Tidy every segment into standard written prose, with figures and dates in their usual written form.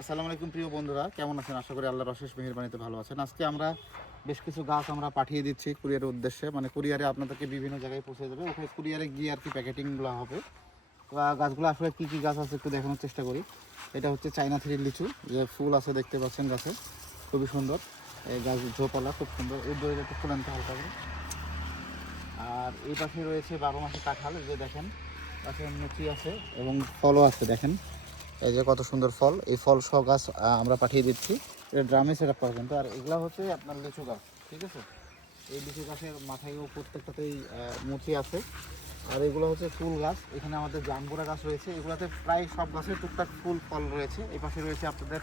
আসসালামু আলাইকুম প্রিয় বন্ধুরা, কেমন আছেন? আশা করি আল্লাহর অশেষ মেহেরবানিতে ভালো আছেন। আজকে আমরা বেশ কিছু গাছ আমরা পাঠিয়ে দিচ্ছি কুরিয়ারের উদ্দেশ্যে, মানে কুরিয়ারে আপনাদেরকে বিভিন্ন জায়গায় পৌঁছে দেবে। ওখানে কুরিয়ারে গিয়ে আর কি প্যাকেটিংগুলো হবে। তো গাছগুলো আসলে কী কী গাছ আছে একটু দেখানোর চেষ্টা করি। এটা হচ্ছে চাইনা থ্রির লিচু, যে ফুল আছে দেখতে পাচ্ছেন গাছে, খুবই সুন্দর। এই গাছ ঝোপালা খুব সুন্দর, এর দড়িটা একটু ফুল আনতে হালকা করে। আর এই পাশে রয়েছে 12 মাসি কাঁঠাল, যে দেখেন পাশে মুচি আছে এবং ফলও আছে দেখেন। এই যে কত সুন্দর ফল, এই ফল সহ গাছ আমরা পাঠিয়ে দিচ্ছি। এটা ড্রামে সেট আপ করবেন তো। আর এগুলো হচ্ছে আপনার লিচু গাছ, ঠিক আছে। এই লিচু গাছের মাথায় প্রত্যেকটাতেই মুচি আছে। আর এগুলো হচ্ছে ফুল গাছ। এখানে আমাদের জাম্বুরা গাছ রয়েছে, এগুলোতে প্রায় সব গাছে টুকটাক ফুল ফল রয়েছে। এই পাশে রয়েছে আপনাদের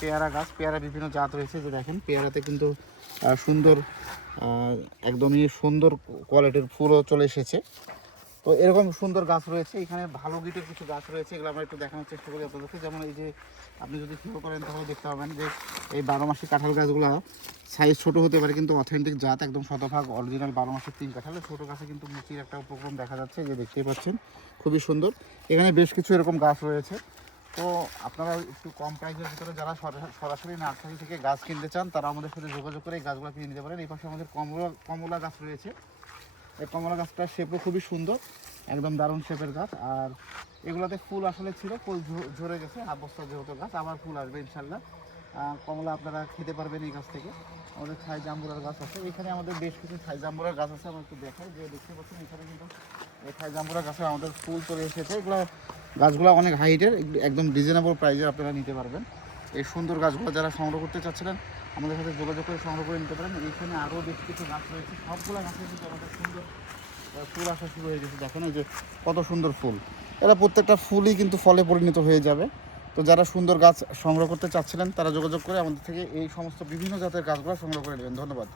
পেয়ারা গাছ, পেয়ারা বিভিন্ন জাত রয়েছে, যে দেখেন পেয়ারাতে কিন্তু সুন্দর একদমই সুন্দর কোয়ালিটির ফুলও চলে এসেছে। তো এরকম সুন্দর গাছ রয়েছে এখানে। ভালো গিটের কিছু গাছ রয়েছে, এগুলো আমরা একটু দেখানোর চেষ্টা করি আপনাদেরকে। যেমন এই যে আপনি যদি ফলো করেন তাহলে দেখতে পাবেন যে এই 12 মাসি কাঁঠাল গাছগুলো সাইজ ছোট হতে পারে, কিন্তু অথেন্টিক জাত, একদম শতভাগ অরিজিনাল 12 মাসের 3 কাঁঠালের ছোটো গাছে কিন্তু মুচির একটা উপক্রম দেখা যাচ্ছে, যে দেখতেই পাচ্ছেন খুবই সুন্দর। এখানে বেশ কিছু এরকম গাছ রয়েছে। তো আপনারা একটু কম প্রাইসের ভিতরে যারা সরাসরি নার্সারি থেকে গাছ কিনতে চান, তারা আমাদের সাথে যোগাযোগ করে এই গাছগুলো কিনে নিতে পারেন। এই পাশে আমাদের কমলা গাছ রয়েছে। এই কমলা গাছটার শেপও খুবই সুন্দর, একদম দারুণ শেপের গাছ। আর এগুলোতে ফুল আসলে ছিল, ফুল ঝরে গেছে, অবস্থা যেহেতু গাছ আবার ফুল আসবে ইনশাল্লাহ। কমলা আপনারা খেতে পারবেন এই গাছ থেকে। আমাদের ছাই জাম্বুরার গাছ আছে, এখানে আমাদের বেশ কিছু ছাই জাম্বুরার গাছ আছে। আমরা একটু দেখাই, যে দেখতে পাচ্ছেন এখানে কিন্তু এই ছাই জাম্বুরার গাছে আমাদের ফুল চলে এসেছে। এগুলো গাছগুলো অনেক হাইটের, একদম রিজনেবল প্রাইসে আপনারা নিতে পারবেন। এই সুন্দর গাছগুলো যারা সংগ্রহ করতে চাচ্ছিলেন আমাদের সাথে যোগাযোগ করে সংগ্রহ করে নিতে পারেন। এইখানে আরও বেশ কিছু গাছ রয়েছে, সবগুলো গাছে কিন্তু আমাদের সুন্দর ফুল আসা শুরু হয়ে গেছে। দেখেন এই যে কত সুন্দর ফুল, এরা প্রত্যেকটা ফুলই কিন্তু ফলে পরিণত হয়ে যাবে। তো যারা সুন্দর গাছ সংগ্রহ করতে চাচ্ছিলেন তারা যোগাযোগ করে আমাদের থেকে এই সমস্ত বিভিন্ন জাতের গাছগুলো সংগ্রহ করে নেবেন। ধন্যবাদ।